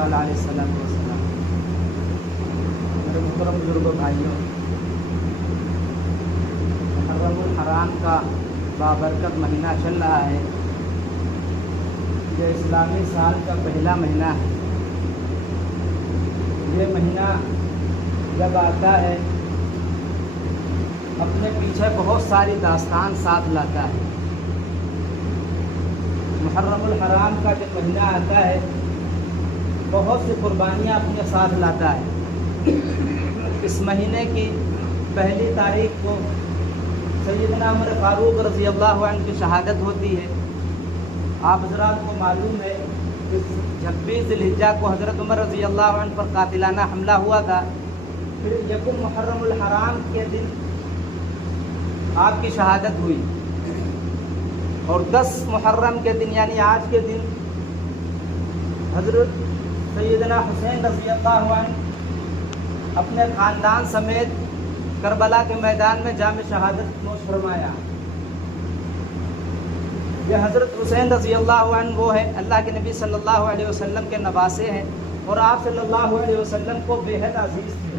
ताला अलैहि सल्लम वसल्लम। मेरे मुहतरम बुजुर्गों भाइयों, मुहर्रमुल हराम का बाबरकत महीना चल रहा है। ये इस्लामी साल का पहला महीना है। ये महीना जब आता है अपने पीछे बहुत सारी दास्तान साथ लाता है। मुहर्रमुल हराम का जब महीना आता है बहुत सी कुर्बानियाँ अपने साथ लाता है। इस महीने की पहली तारीख को सैयदना उमर फारूक रज़ी अल्लाह अन्हु की शहादत होती है। आप हज़रात को मालूम है कि 26 ज़िलहिज्जा को हज़रत उमर रज़ी अल्लाह अन्हु पर कातिलाना हमला हुआ था। फिर यकुम मुहर्रमुल हराम के दिन आपकी शहादत हुई और 10 मुहर्रम के दिन यानी आज के दिन हज़रत सैयदना हुसैन रज़ी अल्लाह अन्हु अपने ख़ानदान समेत करबला के मैदान में जाम शहादत नोश फरमाया। ये हज़रत हुसैन रज़ी अल्लाह अन्हु वो है अल्लाह के नबी सल्लल्लाहु अलैहि वसल्लम के नवासे हैं और आप सल्लल्लाहु अलैहि वसल्लम को बेहद अजीज़ थे।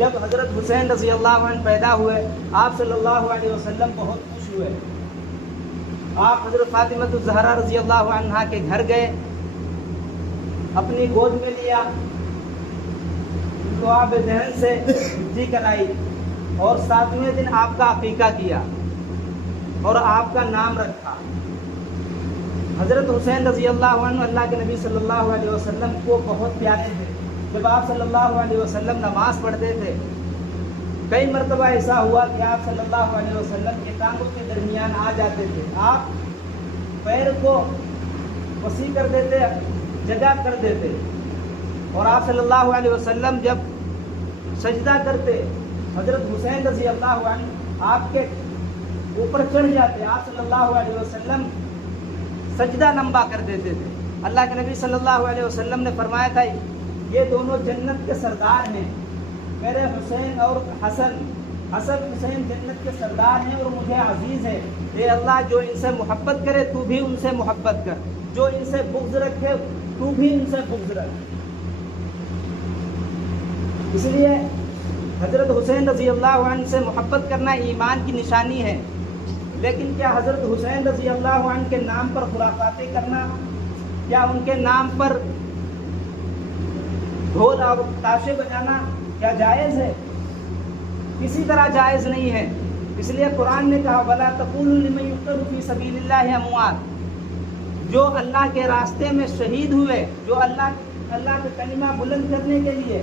जब हज़रत हुसैन रज़ी अल्लाह अन्हु पैदा हुए आप सल्लल्लाहु अलैहि वसल्लम बहुत खुश हुए। आप हज़रत फ़ातिमा ज़हरा रज़ी अल्लाह अन्हा के घर गए, अपनी गोद में लिया, उनको आब दहन से शुद्धि कराई और 7वें दिन आपका अकीक़ा किया और आपका नाम रखा। हज़रत हुसैन रज़ी अल्लाह अन्हु अल्लाह के नबी सल्लल्लाहु अलैहि वसल्लम को बहुत प्यारे थे। जब आप सल्लल्लाहु अलैहि वसल्लम नमाज़ पढ़ते थे कई मरतबा ऐसा हुआ कि आप सल्लल्लाहु अलैहि वसल्लम के टांगों के दरमियान आ जाते थे। आप पैर को वसी कर देते, जगह कर देते और आप सल्लल्लाहु अलैहि वसल्लम जब सजदा करते हज़रत हुसैन रज़ी अल्लाह अन्हु आपके ऊपर चढ़ जाते। आप सल्लल्लाहु अलैहि वसल्लम सजदा लंबा कर देते थे। अल्लाह के नबी सल्लल्लाहु अलैहि वसल्लम ने फरमाया था ये दोनों जन्नत के सरदार हैं, मेरे हुसैन और हसन हुसैन जन्नत के सरदार हैं और मुझे अजीज़ है। ए अल्लाह जो इनसे मोहब्बत करे तू भी उनसे मोहब्बत कर, जो इनसे बुग़्ज़ रखे तू भी इनसे बुग़्ज़ रख। इसलिए हज़रत हुसैन रज़ी अल्लाह अन्हु से मोहब्बत करना ईमान की निशानी है। लेकिन क्या हज़रत हुसैन रज़ी अल्लाह अन्हु के नाम पर खुराफातें करना, क्या उनके नाम पर ढोल और ताशे बजाना क्या जायज़ है? किसी तरह जायज़ नहीं है। इसलिए कुरान ने कहा वला तक़ूलू लिमन युक़तलू फ़ी सबीलिल्लाहि अमवात, जो अल्लाह के रास्ते में शहीद हुए, जो अल्लाह का कलिमा बुलंद करने के लिए,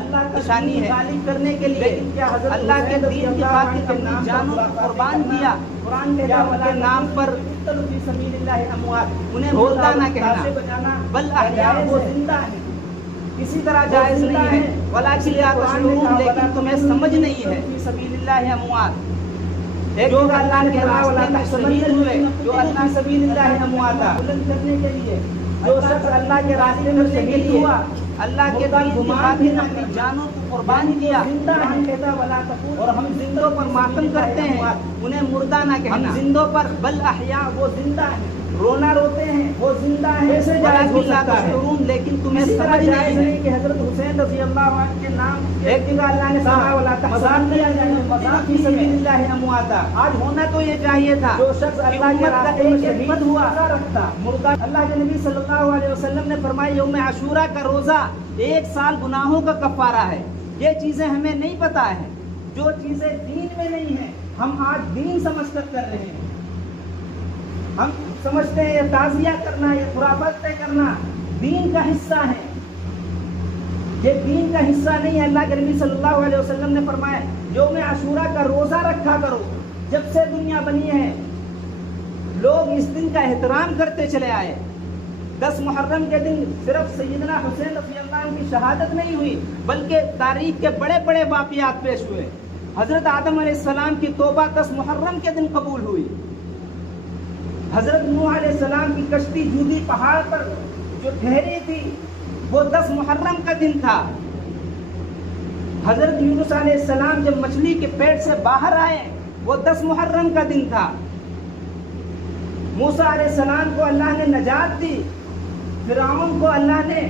अल्लाह का शानी है गालिब करने के लिए, लेकिन क्या हज़रत अल्लाह के दीन की खातिर अपनी जानों को कुर्बान किया। कुरान के नाम पर युक़तलू फ़ी सबीलिल्लाहि अमवात, उन्हें मुर्दा ना कहना, बल अहया, वो जिंदा है। इसी तरह जायज़ नहीं है वलाकिन ला तशऊरून, लेकिन तुम्हें समझ नहीं है फ़ी सबीलिल्लाहि अमवात, जो अल्लाह के रास्ते में शहीद हुए, जो अल्लाह सबीलिल्लाहि अमवाता, बुलंद करने के लिए जो शख्स अल्लाह के रास्ते में शहीद हुआ, अल्लाह के दीन की खातिर अपनी जानों को कुर्बान किया, और हम जिंदों पर मातम करते हैं, उन्हें मुर्दा ना कहना। हम जिंदों पर बल अहया, वो जिंदा है, रोना रोते हैं, वो जिंदा है। कैसे जायज़ हो सकता है? लेकिन तुम्हें समझ नहीं है कि हज़रत हुसैन रज़ी अल्लाह अन्हु के नाम एक दिन अल्लाह ने फरमाया वला तहज़न फ़ी सबीलिल्लाहि अमवाता। आज होना तो ये चाहिए था जो शख्स अल्लाह के रास्ते में शहीद हुआ रखता मुर्दा। अल्लाह के नबी सल्लल्लाहु अलैहि वसल्लम ने फरमाया यौम आशूरा का रोज़ा 1 साल गुनाहों का कफ़ारा है। ये चीज़ें हमें नहीं पता है, जो चीज़ें दीन में नहीं है हम आज दीन समझ कर रहे हैं। हम समझते हैं ये ताज़िया करना, ये खुराफातें करना दीन का हिस्सा है। ये दीन का हिस्सा नहीं है। अल्लाह के नबी सल्लल्लाहु अलैहि वसल्लम ने फरमाया यौम आशूरा का रोज़ा रखा करो। जब से दुनिया बनी है लोग इस दिन का एहतराम करते चले आए। 10 मुहर्रम के दिन सिर्फ सैयदना हुसैन रज़ी अल्लाह अन्हु की शहादत नहीं हुई, बल्कि तारीख के बड़े बड़े वाक़ियात पेश हुए। हज़रत आदम अलैहिस्सलाम की तौबा 10 मुहर्रम के दिन कबूल हुई। हज़रत नूह अलैहिस्सलाम की कश्ती जूदी पहाड़ पर जो ठहरी थी वो 10 मुहर्रम का दिन था। हज़रत यूनुस अलैहिस्सलाम जब मछली के पेट से बाहर आए वो 10 मुहर्रम का दिन था। मूसा अलैहिस्सलाम को अल्लाह ने नजात दी, फिरौन को अल्लाह ने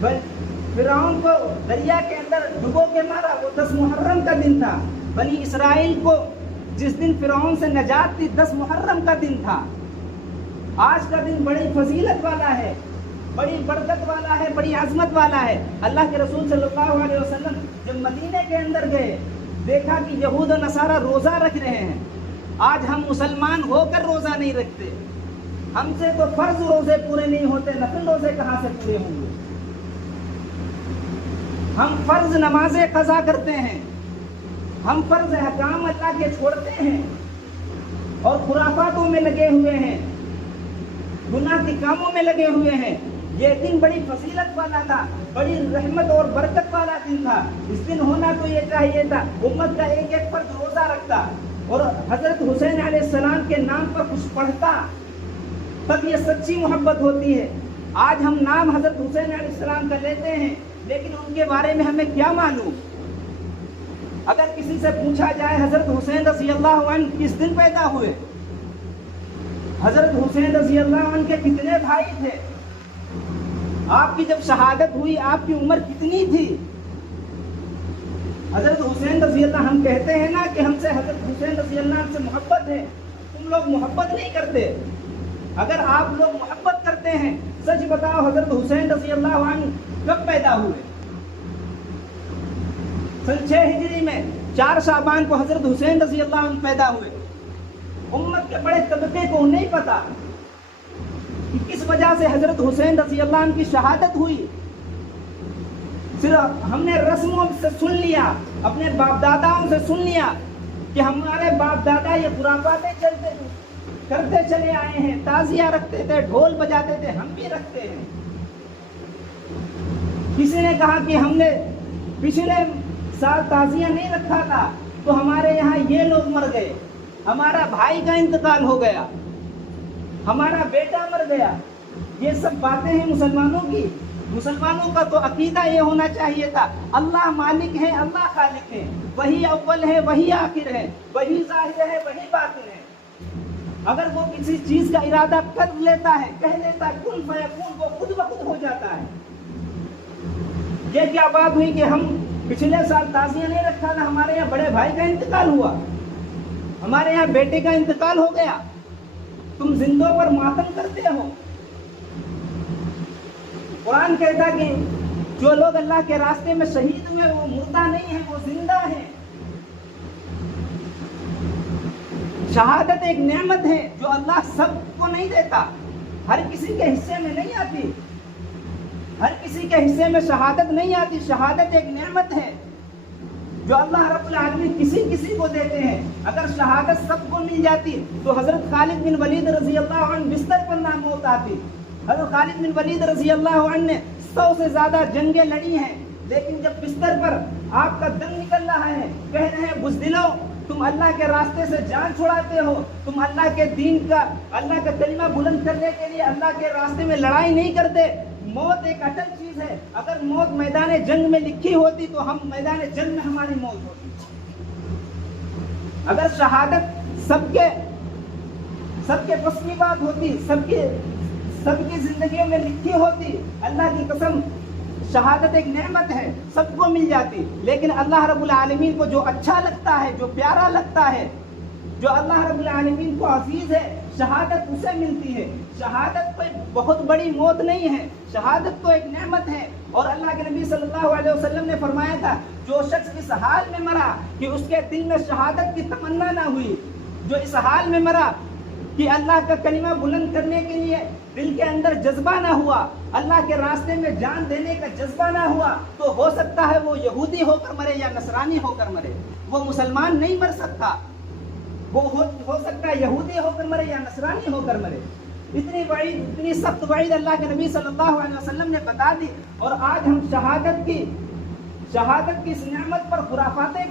فرعون کو دریا کے اندر ڈبو کے مارا، وہ 10 محرم کا دن تھا۔ بنی اسرائیل کو جس دن فرعون سے نجات تھی 10 محرم کا دن تھا۔ آج کا دن بڑی فضیلت والا ہے، بڑی برکت والا ہے، بڑی عظمت والا ہے۔ اللہ کے رسول صلی اللہ علیہ وسلم جب مدینے کے اندر گئے، دیکھا کہ یہود و نصارہ روزہ رکھ رہے ہیں۔ آج ہم مسلمان ہو کر روزہ نہیں رکھتے، ہم سے تو فرض روزے پورے نہیں ہوتے، نفل روزے کہاں سے پورے ہوں گے؟ ہم فرض نمازیں قضا کرتے ہیں، ہم فرض احکام اللہ کے چھوڑتے ہیں اور خرافاتوں میں لگے ہوئے ہیں، گناہ کے کاموں میں لگے ہوئے ہیں۔ یہ دن بڑی فضیلت والا تھا، بڑی رحمت اور برکت والا دن تھا۔ اس دن ہونا تو یہ چاہیے تھا امت کا ایک ایک فرد روزہ رکھتا اور حضرت حسین علیہ السلام کے نام پر کچھ پڑھتا، تب یہ سچی محبت ہوتی ہے۔ آج ہم نام حضرت حسین علیہ السلام کا لیتے ہیں، لیکن ان کے بارے میں ہمیں کیا معلوم؟ اگر کسی سے پوچھا جائے حضرت حسین رضی اللہ عنہ کس دن پیدا ہوئے، حضرت حسین رضی اللہ عنہ کے کتنے بھائی تھے، آپ کی جب شہادت ہوئی آپ کی عمر کتنی تھی؟ حضرت حسین رضی اللہ، ہم کہتے ہیں نا کہ ہم سے حضرت حسین رضی اللہ عنہ سے محبت ہے، تم لوگ محبت نہیں کرتے۔ اگر آپ لوگ محبت کرتے ہیں، سچ بتاؤ حضرت حسین رضی اللہ عنہ کب پیدا ہوئے؟ سن 6 ہجری میں 4 شعبان کو حضرت حسین رضی اللہ عنہ پیدا ہوئے۔ امت کے بڑے طبقے کو نہیں پتا کہ کس وجہ سے حضرت حسین رضی اللہ عنہ کی شہادت ہوئی۔ صرف ہم نے رسموں سے سن لیا، اپنے باپ داداؤں سے سن لیا کہ ہمارے باپ دادا یہ خرافاتیں کرتے چلے آئے ہیں، تعزیہ رکھتے تھے، ڈھول بجاتے تھے، ہم بھی رکھتے ہیں۔ کسی نے کہا کہ ہم نے پچھلے سال تعزیہ نہیں رکھا تھا تو ہمارے یہاں یہ لوگ مر گئے، ہمارا بھائی کا انتقال ہو گیا، ہمارا بیٹا مر گیا۔ یہ سب باتیں ہیں مسلمانوں کی۔ مسلمانوں کا تو عقیدہ یہ ہونا چاہیے تھا، اللہ مالک ہے، اللہ خالق ہے، وہی اول ہے، وہی آخر ہے، وہی ظاہر ہے، وہی باطن ہے۔ اگر وہ کسی چیز کا ارادہ کر لیتا ہے، کہہ لیتا ہے کن فیکون، وہ خود بخود ہو جاتا ہے۔ یہ کیا بات ہوئی کہ ہم پچھلے سال تعزیہ نہیں رکھا تھا، ہمارے یہاں بڑے بھائی کا انتقال ہوا، ہمارے یہاں بیٹے کا انتقال ہو گیا، تم زندوں پر ماتم کرتے ہو۔ قرآن کہتا کہ جو لوگ اللہ کے راستے میں شہید ہوئے وہ مردہ نہیں ہیں، وہ زندہ ہیں۔ شہادت ایک نعمت ہے جو اللہ سب کو نہیں دیتا، ہر کسی کے حصے میں نہیں آتی، ہر کسی کے حصے میں شہادت نہیں آتی۔ شہادت ایک نعمت ہے جو اللہ رب العالمین کسی کسی کو دیتے ہیں۔ اگر شہادت سب کو مل جاتی تو حضرت خالد بن ولید رضی اللہ عنہ بستر پر نہ موت آتی۔ حضرت خالد بن ولید رضی اللہ عنہ نے 100 سے زیادہ جنگیں لڑی ہیں، لیکن جب بستر پر آپ کا دم نکل رہا ہے، کہہ رہے ہیں بزدلو تم اللہ کے راستے سے جان چھڑاتے ہو، تم اللہ کے دین کا، اللہ کا کلمہ بلند کرنے کے لیے اللہ کے راستے میں لڑائی نہیں کرتے۔ موت ایک اٹل چیز ہے، اگر موت میدان جنگ میں لکھی ہوتی تو ہم میدان جنگ میں ہماری موت ہوتی۔ اگر شہادت سب کے بس کی بات ہوتی، سب کی زندگیوں میں لکھی ہوتی، اللہ کی قسم شہادت ایک نعمت ہے، سب کو مل جاتی۔ لیکن اللہ رب العالمین کو جو اچھا لگتا ہے، جو پیارا لگتا ہے، جو اللہ رب العالمین کو عزیز ہے، شہادت اسے ملتی ہے۔ شہادت کوئی بہت بڑی موت نہیں ہے، شہادت تو ایک نعمت ہے۔ اور اللہ کے نبی صلی اللہ علیہ وسلم نے فرمایا تھا جو شخص اس حال میں مرا کہ اس کے دل میں شہادت کی تمنا نہ ہوئی، جو اس حال میں مرا کہ اللہ کا کلمہ بلند کرنے کے لیے دل کے اندر جذبہ نہ ہوا، اللہ کے راستے میں جان دینے کا جذبہ نہ ہوا، تو ہو سکتا ہے وہ یہودی ہو کر مرے یا نصرانی ہو کر مرے، وہ مسلمان نہیں مر سکتا۔ وہ ہو سکتا ہے یہودی ہو کر مرے یا نصرانی ہو کر مرے۔ اتنی وعید، اتنی سخت وعید اللہ کے نبی صلی اللہ علیہ وسلم نے بتا دی، اور آج ہم شہادت کی اس نعمت پر خرافاتیں